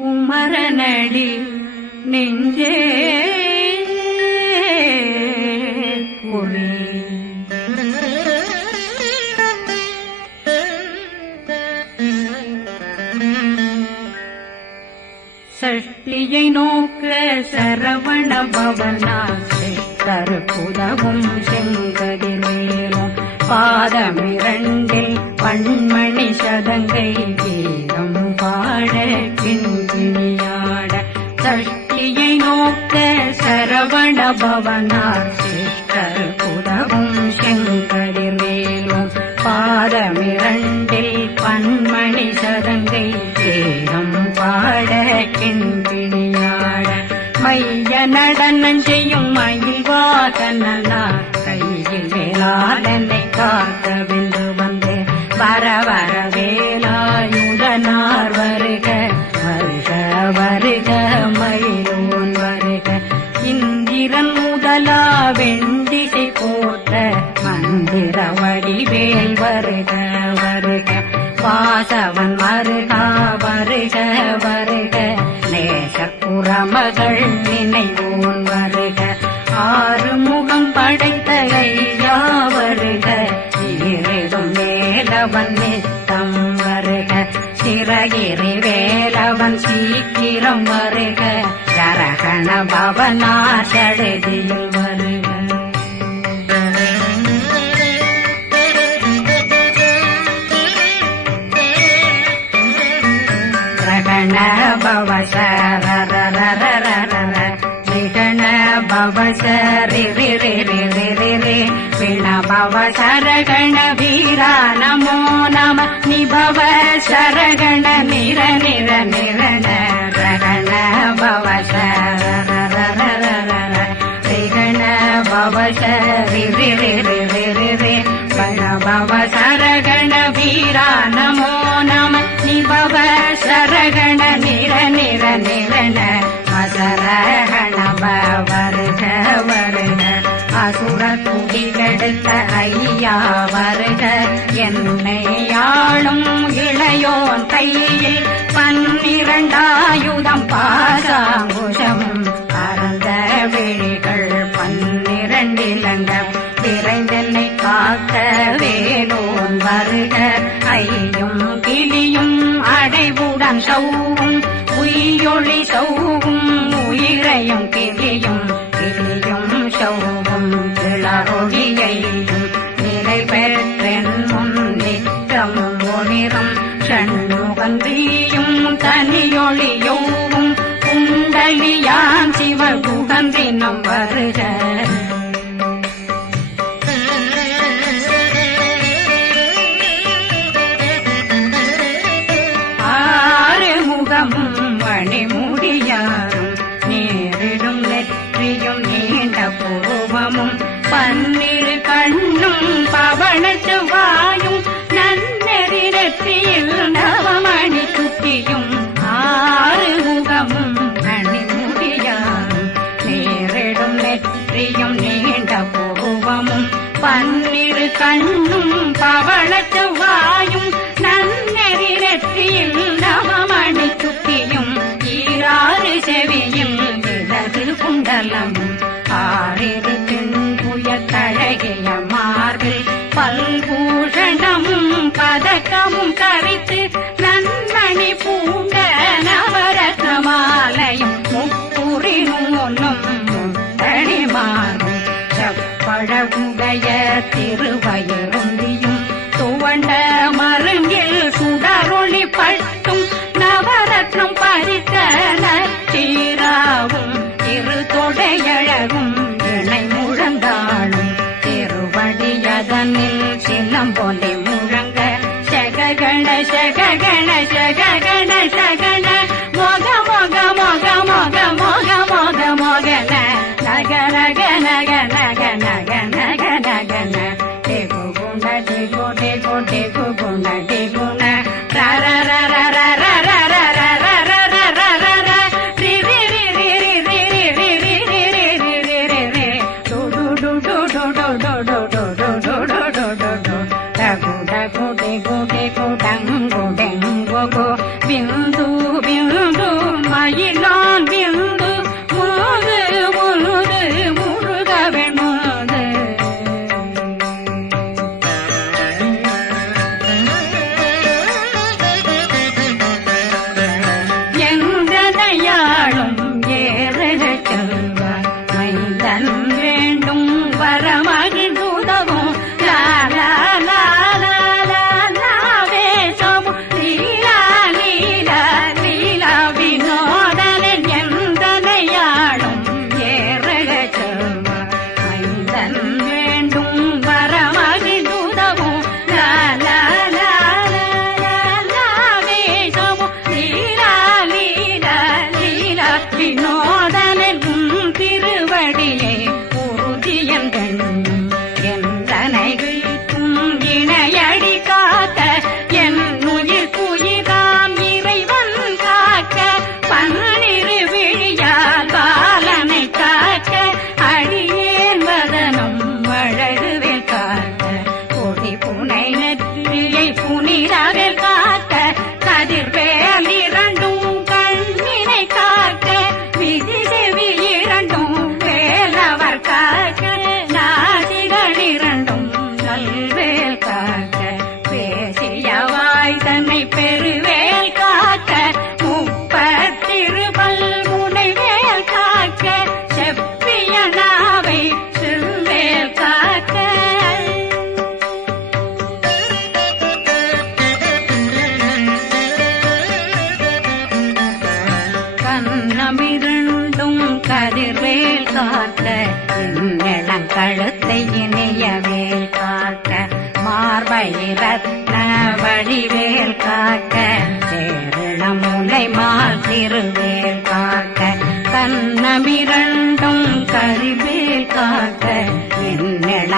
குமரனடி நெஞ்சே பாதமிரண்டில் பன்மணி சதங்கை தேகம் பாட கிண்கிணியாட மைய நடனம் மயில் வாகனா கையில் வேளாளனை காக்க வென்று வந்து. வர வர வேலாயுதனார் வருக வருக வருக மயிலோன் வருக. இந்திரன் முதலா வெண்டிசை போற்ற மந்திர வடிவேல் வருக. வாசவன் மருகா வருக வருக. நேசப்புறமகள் நினைவோன் வருக. ஆறு முகம் படைத்த ஐயா வருக ஈரிடும் மேலவன் நித்தம் வருக. சிறகிரி வேலவன் சீக்கிரம் வருக. ஜரகண பவனார் सारगण भीरा नमो नम निभव बाबा सरगण निरनिर निर न बाबा भव गण भव बाबा सारगण नमो नम निभव बाबा सरगण निरनिर निर न गण ब நிர குடிகெடுத்த ஐயா வருக. என்னை ஆளும் இளையோன் கையில் பன்னிரண்டாயுதம் பாசாங்குஷம். பரந்த விழிகள் பன்னிரண்டிலங்க விரைந்தென்னை காக்க வேலோன் வருக. ஐயும் கிளியும் அடைவுடன் சௌவும். உயிரொளி சௌவும். உயிரையும் கிளியும் சிவகுகந்தினம் வருக. ஆறு முகமும் மணிமுடியாரும் நேரிடும் நெற்றியும் நீண்ட பூவமும் பன்னிரு கண்ணும் பவனத்து வாயும் நன்னெறி நெற்றியில் நவமணி குட்டியும் ஈராறு செவியும் குண்டலம். ஆறிரு தென்புய தழகிய மார்பில் பல்பூஷணமும் பதக்கமும் கரித்து நன்மணி பூண்ட நவரத்னமாலையும் மாலையும் ஒன்றும் நூலும் முத்தணி மாறும் செப்பழகுடைய திருவயருந்தியும் ಸಗ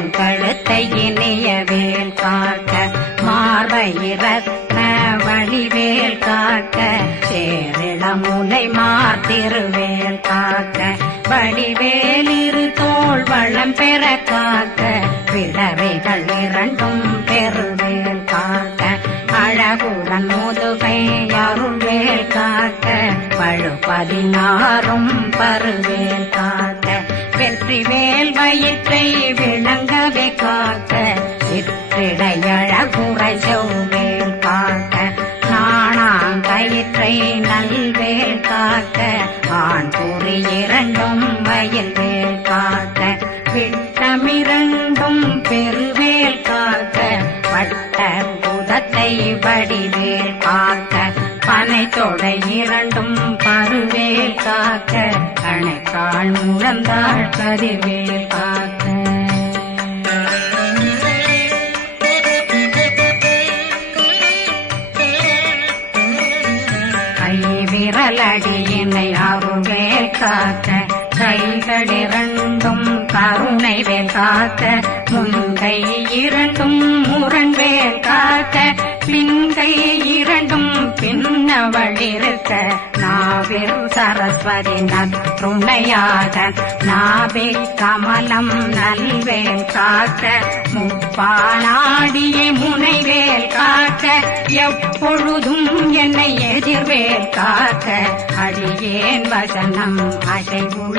எண்ணம் கழுத்தை இணையவேல் காக்க மார்பை ரத்ன வடிவேல் காக்க சேரிளம் முனை மார்த்திருவேல் காக்க வடிவேல் இரு தோள் வளம் பெற காக்க பிடவைகள் இரண்டும் பெருவேல் காக்க அழகுடன் முதுகை அருள்வேல் காக்க பழு பதினாறும் பருவேல் காக்க. வெற்றி வேல் வயிற்றை விளங்கவே காக்க சிற்றிடையழகுறை செவ்வேல் காக்க நாணாங்கயிற்றை நல்வேல் காக்க ஆண் கூறி இரண்டும் வயல் வேல் காக்க விட்டமிரண்டும் பெருவேல் காக்க பட்ட புதத்தை வடிவேல் தொடை இரண்டும் பருவேல் காக்க அணைக்காள் முழந்தாள் கதிர்வேல் காக்க. கை விரலடியினை அருவேல் காக்க கைகளிரண்டும் கருணை வேல் காத்த முன்கை இரண்டும் முரண்வேல் காத்த பின்கை இரண்டும் பின்னவழிருக்க நாவில் சரஸ்வதி நற்றுணையாக நாவில் கமலம் நல்வேல் காக்க முப்பானாடியை முனைவேல் காக்க எப்பொழுதும் என்னை எதிர்வேல் காக்க அடியேன் வசனம் அசைவுள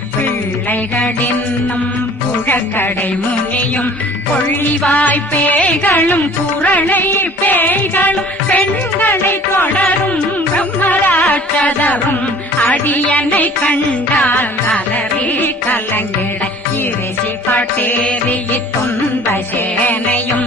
பிள்ளைகளின்னும் புழக்கடை முனியும் கொள்ளிவாய் பேய்களும் புரளை பேய்களும் பெண்களை தொடரும் பிரம்மராட்சதரும் அடியனை கண்டால் அலறி கலங்கிட. இறைசி பட்டேறி துன்ப சேனையும்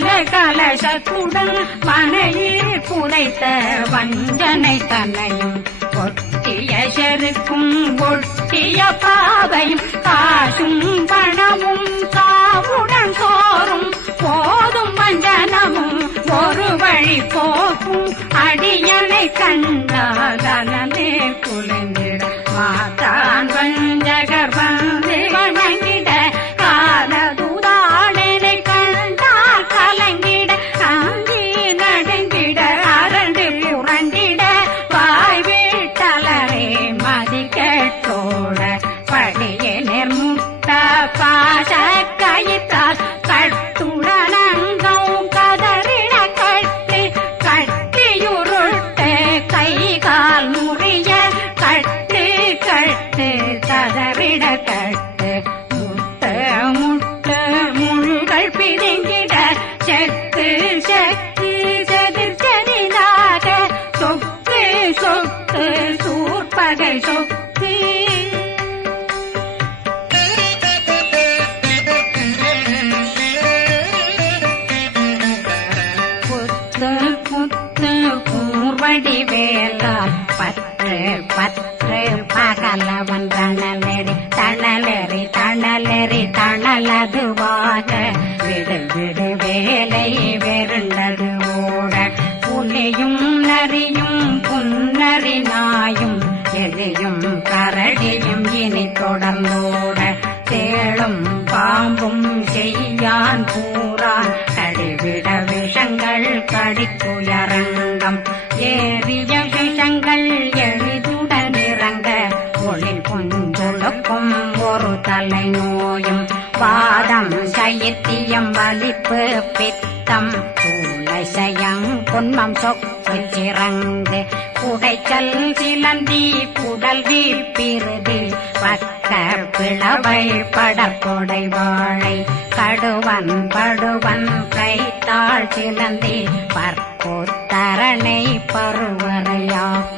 கல கலசத்துடன் மனையில் புதைத்த வஞ்சனை தன்னையும் ஒட்டிய செருக்கும் ஒட்டிய பாவையும் காசும் பணமும் காவுடன் சோறும் போதும் வஞ்சனமும் ஒரு வழி போக்கும் அடியனை கண்டாதனமே குளிந்திட மாத மதி கேட்டோட பற்று தலை நோயும் பாதம் சைத்தியம் வலிப்பு பித்தம் சூளைசயம் பொன்மம் சொக்கு சிறங்கு குடைச்சல் சிலந்தி புடல் வீப்பிருதி பக்க பிளவை படற்கொடை வாழை கடுவன் படுவன் கைத்தாள் சிலந்தி பற்போத்தரணை பருவரையாக்கும்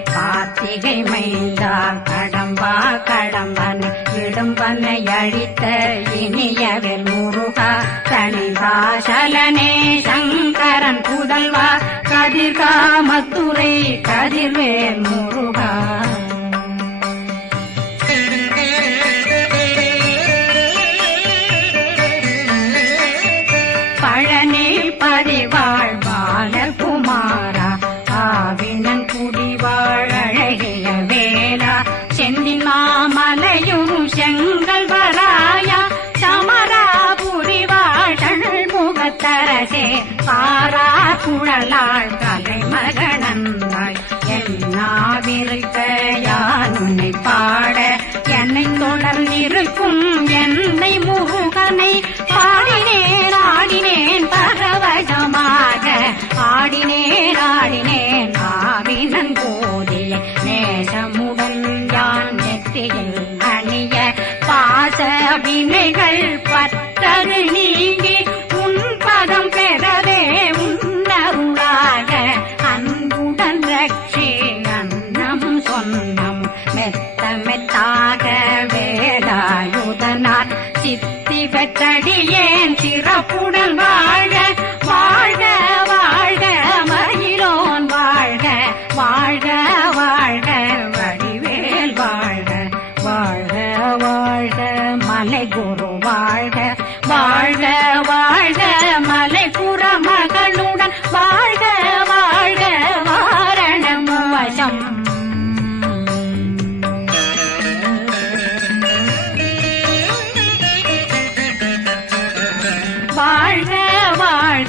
கார்த்திகை மைந்தால் கடம்பா கடம்பன் இடும்பனை அழித்த இனியவில் முருகா தனிவாசலனே சங்கரன் புதல்வா கதிர்காமத்துறை கதிர்வேல் முருகா. சாரா குழலாள் கலைமகனந்தாய் என்னாவிருக்க யான் உன்னை பாட என்னை தொடர்ந்திருக்கும் என்னை முருகனை பாடினேன் ஆடினேன் பரவசமாக. ஆடினேன் ஆடினேன் ஆவினன் போதிய நேசமுடன் யான் நெற்றியில் அணிய பாச வினைகள் பற்றரு நீங்கி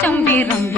चंबी रंग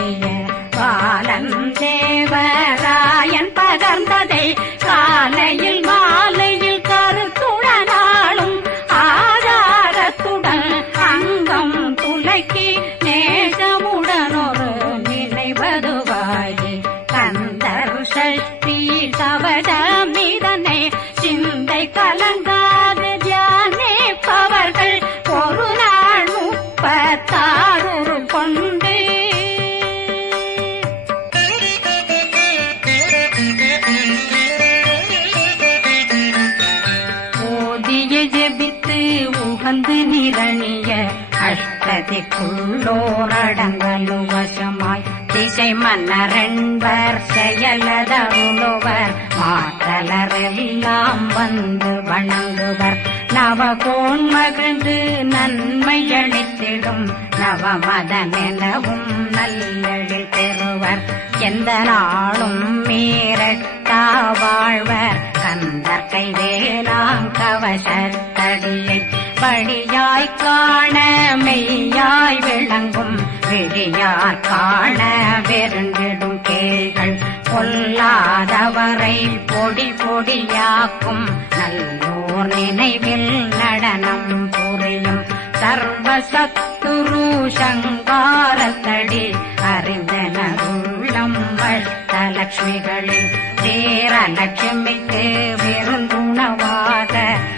உகந்து நிரணிய அஷ்டதிக்குள்ளோரடங்கலு வசமாய் திசை மன்னரன்பர் செயலதருளுவர் மாற்றலரெல்லாம் வந்து வணங்குவர். நவகோன் மகிழ்ந்து நன்மை அளித்திடும் நவமதனெனவும் நல்லெழில் பெறுவர். எந்த நாளும் மீறட்டா வாழ்வர். கந்தர் கைவேலாம் கவசத்தடியை படியாய் காண மெய்யாய் விளங்கும் விழியார் காண வெருண்டிடும் கேள்கள் பொல்லாதவரை பொடி பொடியாக்கும் நல்லோர் நினைவில் நடனம் புரியும் சர்வசத்துரு சங்காரத்தடி அறிந்தனருள்ளம் வஷ்டலட்சுமிகளில் சேரலட்சுமிக்கு விருந்துணவாக ஊர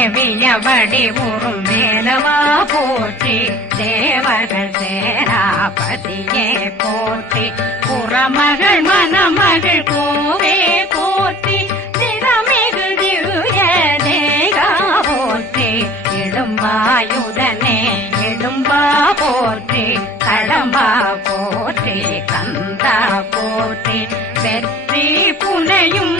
மேவியபடி ஊரும் வேலவா போற்றி தேவர்கள் சேராபதியே போற்றி புறமகள் மணமகள் கோவே போற்றி திறமிகு தேகா போற்றி இடும்பாயுதனே இடும்பா போற்றி கடம்பா போற்றி கந்தா போற்றி வெற்றி புனையும்